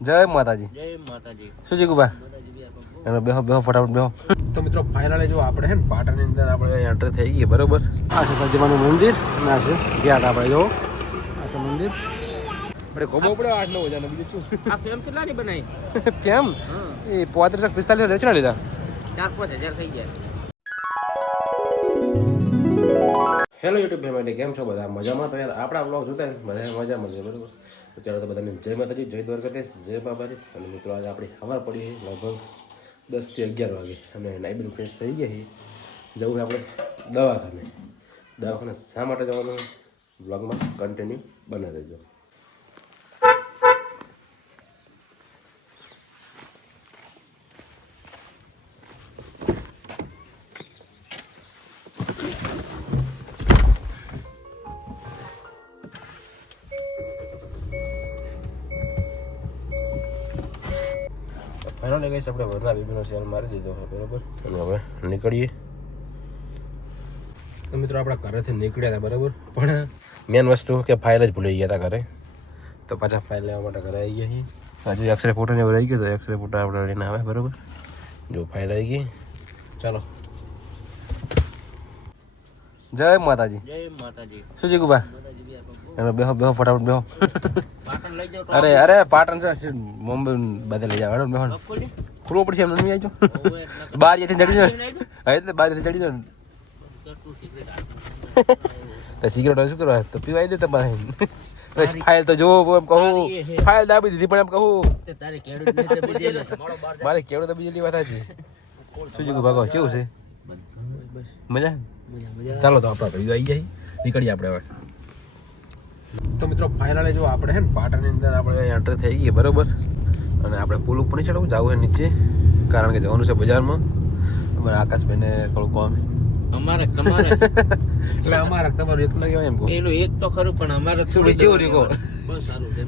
જય માતાજી. જય માતાજી. શું છે ગુબા? એનો બેહો બેહો ફટાફટ બેહો. તો મિત્રો ફાઇનલી જો આપણે હે ને પાટણની અંદર આપણે એન્ટર થઈ ગઈ બરોબર. આ છે સજ્જમાનું મંદિર અને આ છે ગેટ. આપણે જો આ છે મંદિર. આપણે ગોબો પડ્યો 8-9 હજાર બીજું શું. આ ફેમ કેટલાની બનાવી? કેમ એ 35-45 વેચણા લીધા. 4-5 હજાર થઈ ગયા. હેલો યુટ્યુબ ફેમિલી, કેમ છો બધા? મજામાં? તો યાર આપણા બ્લોગ જોતા બધા મજામાં છે બરોબર. અત્યારે તો બધાને જય માતાજી, જય દ્વારકાધીશ, જય બાબાજી. અને મિત્રો આજે આપણી સવાર પડી છે લગભગ 10 થી 11 વાગે અને નાઈબન ફ્રેશ થઈ ગયા છે. જવું છે આપણે દવાખાને શા માટે જવાનું બ્લોગમાં કન્ટિન્યુ બના રહેજો. ફાઇનલી ગઈશ આપણે વરના બેબીનો શેર મારી દીધો છે બરાબર. અને હવે નીકળીએ. તો મિત્રો આપણા ઘરેથી નીકળ્યા હતા બરાબર, પણ મેન વસ્તુ કે ફાઇલ જ ભૂલી ગયા હતા ઘરે. તો પાછા ફાઇલ લેવા માટે ઘરે આવી ગયા છીએ. હજુ એક્સરે ફોટો ને એવું રહી ગયો તો એક્સરે ફોટો આપણે લઈને આવે બરાબર. જો ફાઇલ આવી ગઈ, ચાલો. જય માતાજી. જય માતાજી. શું છે ગુબા? એનો બેહો બેહો ફટાફટ બેહો. પાટણ લઈ જાવ. અરે પાટણ છે મુંબઈ બધે લઈ જાવ. બેહો ખુલવું પડશે એમ નહીં આવજો. બાર જેથી ચડી જાવ. હા એટલે બાર જેથી ચડી જાવ ને તો સિગરેટ શું કરવા? તો પીવાય દે તમારે. ફાઇલ તો જો એમ કહું, ફાઇલ દાબી દીધી પણ એમ કહું મારે કેવડું તો બીજી વાત છે. શું છે ભાગો કેવું છે? મજા. ચાલો તો આપણા ભાઈ આવી જાય, નીકળીએ આપણે હવે. તો મિત્રો ફાઇનલી જો આપણે હે ને પાટણની અંદર આપણે એન્ટર થઈ ગઈએ બરાબર. અને આપણે પુલ ઉપર નહીં ચડવું, જવું છે નીચે, કારણ કે જવાનું છે બજારમાં. અમારે આકાશભાઈને થોડું કામ અમારે તમારે એટલે અમારે તમારું એક લાગ્યો એમ કહો. એનું એક તો ખરું પણ અમારે શું જેવું રહ્યું કહો? બહુ સારું છે.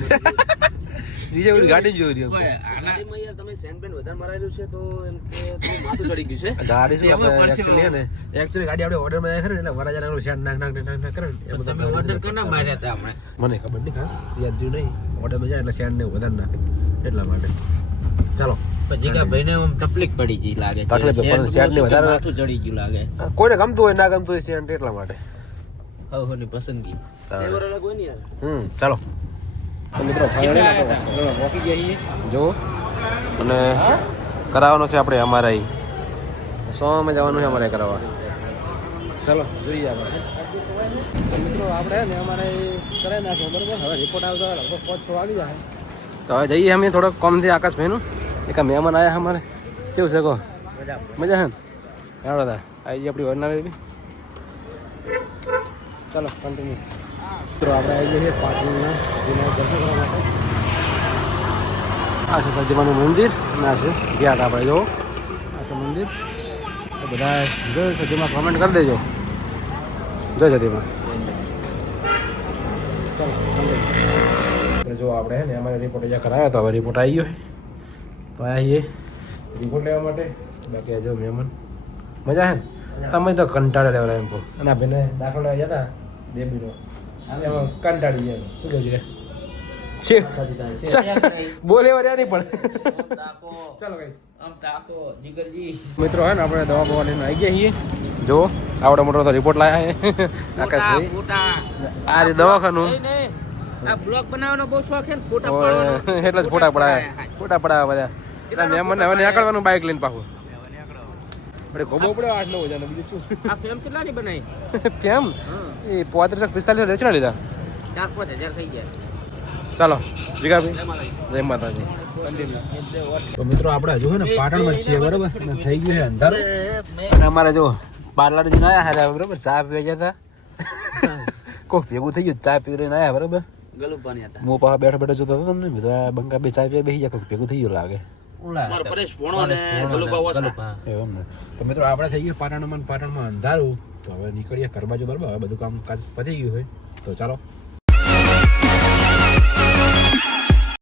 જીજે ઓલી ગાડી જોઈ રહ્યો. ગાડીમાં યાર તમે સેન્ડબેન્ડ વધારે મરાયેલું છે તો એમ કે થોડું માથું ચડી ગયું છે. ગાડી શું આપણે એકચ્યુઅલી હે ને એકચ્યુઅલી ગાડી આપણે ઓર્ડરમાં આવ્યા ખરે એટલે વરાજા નાખો શેડ નાખ કરે ને એ તમે ઓર્ડર કેના માર્યા હતા હમણાં? મને ખબર નહીં ખાસ યાદ જ્યું નહીં. ઓર્ડરમાં જાય એટલે શેડ ને વધારે નાખે એટલા માટે. ચાલો જીગા ભાઈને આમ તકલીફ પડી ગઈ લાગે છે. શેડ ને વધારે માથું ચડી ગયું લાગે. કોઈને ગમતું હોય ના ગમતું હોય શેડ એટલા માટે. ની પસંદગી ચાલો તો મિત્રો ફાઇનલી પહોંચી ગયા છીએ જો. અને કરાવવાનો છે આપણે અમારે સોમાં જવાનું છે અમારે કરાવવા. ચાલો જોઈએ આપણે. તો મિત્રો આપણે ને અમારે કરાવી નાખ્યો બરાબર. હવે રિપોર્ટ આવતો લગભગ 5-6 વાગી જાય. તો હવે જઈએ અમે થોડોક કોમથી આકાશભાઈનું એક મહેમાન આવ્યા અમારે. કેવું છે કહો? મજા છે ને? આવડો હતા આવી જઈએ આપણી વરના બેબી. ચાલો કન્ટિન્યુ. મિત્રો આપણે આવી જઈએ પાટણના દર્શન કરવા માટે. આ છે સજ્જમાનું મંદિર અને આ છે ગેટ. આપણે જો આ છે મંદિર. તો બધા જોઈ સજ્જમાં કોમેન્ટ કરી દેજો. જય સતીમાં. ચાલો કન્ટિન્યુ. જો આપણે હે ને અમારે રિપોર્ટ જ્યાં કરાવ્યો તો હવે રિપોર્ટ આવી ગયો તો આવીએ રિપોર્ટ લેવા માટે. બાકી જો મહેમાન મજા હે ને? તમે તો કંટાળે લેવા એમ કહો. અને આ ભાઈને દાખલો લેવા જતા બેબીનો એમાં કંટાળી જાય. શું કહે છે? બોલે વર્યા નહીં પણ. ચાલો ગાઈસ મિત્રો હે ને આપણે દવા બવા લઈને આવી ગયા છીએ. જો આવડો મોટો તો રિપોર્ટ લાયા છે આકાશભાઈ. આ રે દવાખાનું. આ બ્લોગ બનાવવાનો બહુ શોખ છે ને, ફોટા પાડવાનો. એટલે જ ફોટા પડાવ્યા બધા. એટલે મહેમાનને હવે નીકળવાનું બાઇક લઈને પાછું. આપણે ગોબો પડ્યો 8-9 હજાર બીજું શું. આ ફેમ કેટલાની બનાવી? કેમ એ 35-45 વેચણા લીધા. 4-5 હજાર થઈ ગયા. ચાલો જીગાભાઈ, જય માતાજી. તો મિત્રો આપણે હજુ ને પાટણમાં જ છીએ બરાબર. અને થઈ ગયું છે અંધારું. અને અમારે જો પાર્લર જઈને આવ્યા હારે બરાબર. ચા પીવા ગયા હતા. કોઈ ભેગું થઈ ગયું, ચા પી રહીને આવ્યા બરાબર. ગલુપાની હતા. હું પાછા બેઠા જોતો હતો તમને બધા બંકા બે ચા પીવા બેસી ગયા. કોઈ ભેગું થઈ ગયું લાગે. તો મિત્રો આપણે થઈ ગયું પાટણમાં અંધારું. તો હવે નીકળીએ ઘર બાજુ બરાબર. હવે બધું કામ કાજ પતી ગયું હોય તો ચાલો